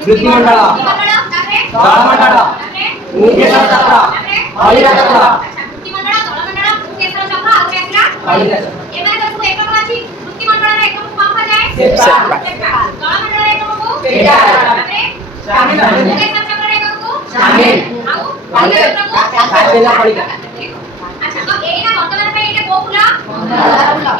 वृत्तिमंडल दलमंडल मुकेश्वर चक्र हरिरा चक्र वृत्तिमंडल दलमंडल मुकेश्वर चक्र और केसला हरिरा चक्र एमाने तो सब एकम अछि वृत्तिमंडल रे एकम कोन हो जाए सेक्टर दलमंडल रे एकम को सेक्टर तारे शामिल मुकेश्वर चक्र रे एकम को शामिल आउ हरिरा चक्र को काटेला पड़िका अच्छा तो एना वर्तमान पे एटे को फुला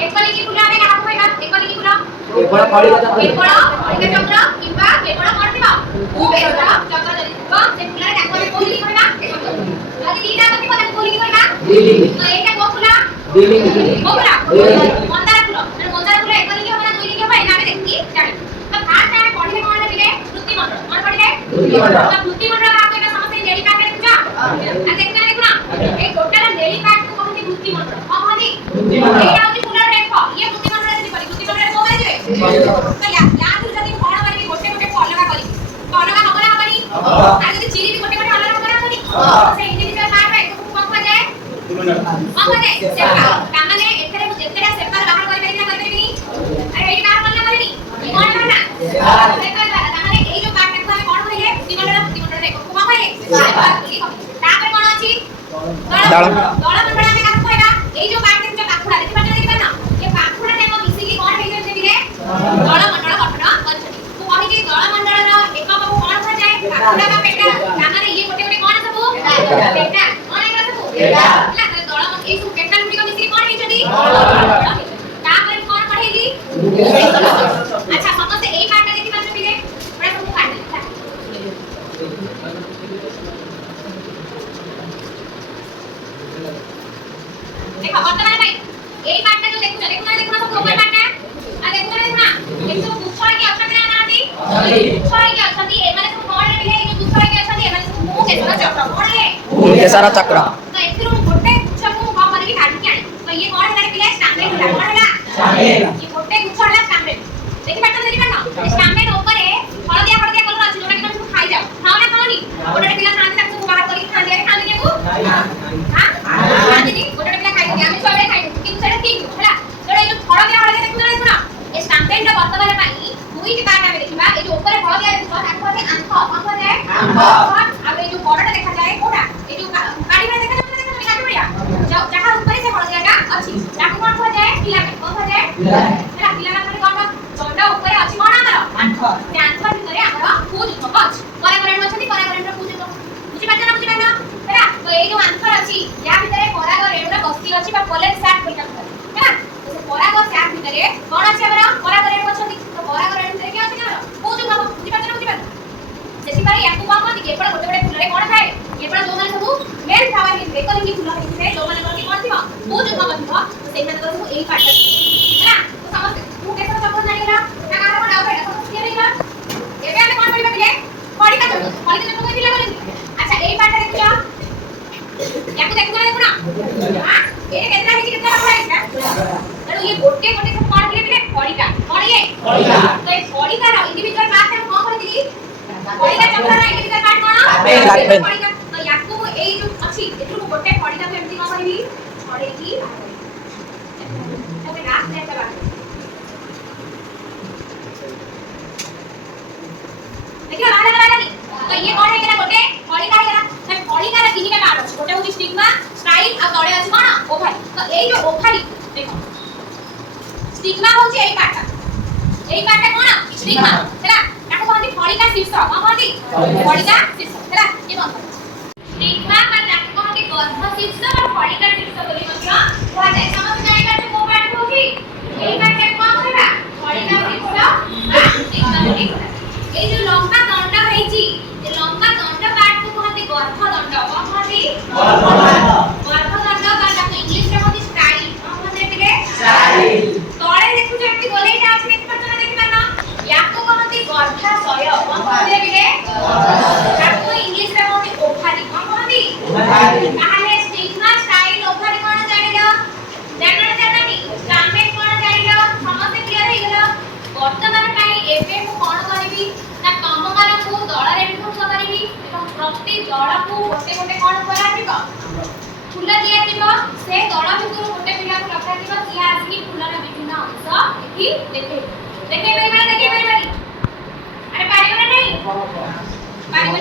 एकली की फुला रे का होइना एकली की फुला केवल पड़िका चक्र केवल पड़िका चक्र किबा केवल करथिबा मुकेश्वर चक्र जदी को से फुला रे ताको कोली होइना जदी दीटा कति पता कोली होइना तो एटा को फुला को फुला मंदार फुल एकली की होना दुई की होइना ना देखि जानि तो फास्ट टाइम पढ़िले कोन दिले वृत्तिमंडल कोन पढ़िले वृत्तिमंडल तो वृत्तिमंडल का एटा समस्त नेली का करे जा आ देखना देखना ए टोटल नेली का को कहती वृत्तिमंडल हां हां वृत्तिमंडल एटा होची फुला देखो ये वृत्तिमंडल जदी पड़ी वृत्तिमंडल को मारि दिबे तो या जदी कोन मारि गोटे गोटे अलगा करी तो अलगा हबला हबनी आ जदी चिरी भी गोटे गोटे अलगा हबला हबनी से इंडिविजुअल पार्ट रे को कम हो जाए से तामाने एथरे जेतेरा सेपार बाहर करि परिना करबेनी अरे एई बाहर करना करनी कोन करना सेपार तामाने एई जो पार्ट को हम कोन कहिले वृत्तिमंडल रे को कम होइले तापर कोन अछि दलमंडल में का कहला एई जो पार्ट जो पाखुडा देखि पाछन ना ये पाखुडा ने मिसी की कोन हेइ जे बिले दलमंडल गठन अछि तो कहि जे दलमंडल रा एकम को कोन हो जाए पाखुडा का पेटा तामाने ये गोटे गोटे कोन सब पेटा कोन एला सब पेटा ला दलमंडल ए सब पेटा गुडी को मिसी कोन हेइ जदी तापर कोन पढेली अच्छा समस्त एई पार्ट देखि पाछन बिले बड़ा सब काट देखो वर्तमान भाई एई पार्ट जो देखु देखना सब लोकल पार्ट है आ देखना एक सब पूछड़ के अक्षर ना आती पूछड़ के अक्षर ए माने सब कोन रे ए जो पूछड़ के अक्षर ए माने सब मुंह के सारा चक्र कोन है मुंह के सारा चक्र तो एथिरो गोटे पूछड़ को कम करके काट के आनी तो ये कोन है पिले स्टैंडर्ड होला कोन होला स्टैंडर्ड ये गोटे पूछड़ ला स्टैंडर्ड देखि पाछन स्टैंडर्ड ऊपर हळदिया हळदिया कलर अछि जोटा कि तुम खाइ जाओ खाओ ना खाओनी गोटे पिला खान तक सब बाहर करके खान दिया खान दिया को हां खान दी गोटे पिला खाइ दिया हम सब खाइ कि सेटा ठीक होला जोटा ये हळदिया हळदिया देखुना ए स्टैंडर्ड रो वर्तमान पाई दुई टी पार्ट आबे देखिबा ए जो ऊपर हळदिया देखो ताको है आंख आंख जाए आंख आ ए जो बड़टा देखा जाए कोटा ए जो गाड़ी में देखा जाए गाड़ी बढ़िया जहां ऊपर से हळदिया का अछि ताको कोन हो जाए फिलामेंट कोन हो जाए ହେଲା फिलामेंट कोन जंडा ऊपर अछि कोन हमर आंख ते आंख भितरे हमर पूज कवच करे करे अछथि करे करे पूज बुझि पाछना ହେଲା तो ए जो आंख अछि या भितरे पराग रेणुरा बस्ती अछि बा पोलन सैक होइता ହେଲା तो से पराग सैक भितरे कोन अछि हमर पराग रेणु अछथि तो पराग रेणु भितरे के अछि हमर पूज कवच बुझि पाछना सेति पाई याकु कोन कोन के पड़ गोटे गोटे फुलरे कोन थाए ये पड़ जो माने सब मेल फ्लावर हिते एकलिंगी फुल हिते जो माने कोन थिबा पूज कवच थिबा तो सेना तो सब एई पार्ट हैला तो समझ तू केसर सब जानिला ना कार को डाउट है सब क्लियर हैला एबे हम कोन करिबा दिले पढिका तो दिला बोली अच्छा एई पार्ट देखियो याकु देखना हां ए केतना हिची केतना पढ़ा है तो ये गोटे गोटे सब कोन दिले पढिका कोन ये पढिका तो ए पढिका रा इंडिविजुअल पार्ट हम कोन कर दिली पढिका चक्र रा इंडिविजुअल पार्ट कोन पढिका तो याकु ए जो अछि एथु गोटे पढिका को एमती कोन करबी छडेकी ओके लास्ट है बात देखियो बाहर लगा नहीं तो ये कोन है केना गोटे पढिका हैला तो पढिका रा तीनटा पार्ट अछि गोटे होची स्टिग्मा स्टाइल आ तळे अछि कोन ओभारी तो ए जो ओभारी देखो स्टिग्मा होची एई पार्ट कोन स्टिग्मा हैला ताको कहती पढिका शीर्ष कोन कहती पढिका शीर्ष हैला ये कोन स्टिग्मा का ताको कहती गर्भ शीर्ष और पढिका शीर्ष बोली मध्य कोन जाय समझ जाय का को पार्ट होची एई पार्ट कोन कहला पढिका शीर्ष आ स्टिग्मा बोली ए जो लंबा दंड हेची ए लंबा दंड पार्ट को कहते गर्भ दंड कोन कहती गर्भ दंड का ताको इंग्लिश रे कहती स्टाइल कोन कहते बिले स्टाइल तळे देखु जेंति गोलेटा अछि देखि पछना देखि पाना याको कहती गर्भाशय कोन कहते बिले ताको इंग्लिश रे कहती ओभारी कोन कहती ओभारी ताहाले स्टिग्मा स्टाइल ओभारी कोन जानिलो जाननी स्टामेट कोन जानिलो समस्त क्लियर हे गेलो वर्तमान काई एबे मु कोन करबी ना तम मानकु दଳରେ विभक्त करबी ଏବଂ प्रति दळकु गोटे गोटे कोन कराजिबो फूल दिया दिबो से दळ भितरु गोटे पिला को लखा दिबो कि आसी फूलर विभिन्न अंश एठी देखे परिबा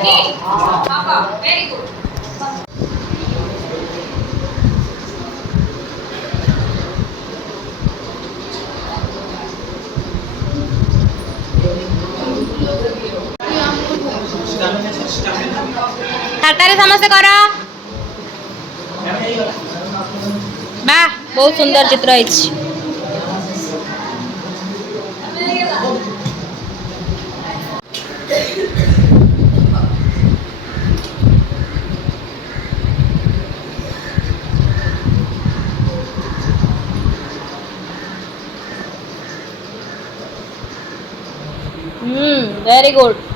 Very good. ଖାତାରେ ସମସ୍ତେ କର। ବାଃ ବହୁତ ସୁନ୍ଦର ଚିତ୍ର ହେଇଛି। Very good.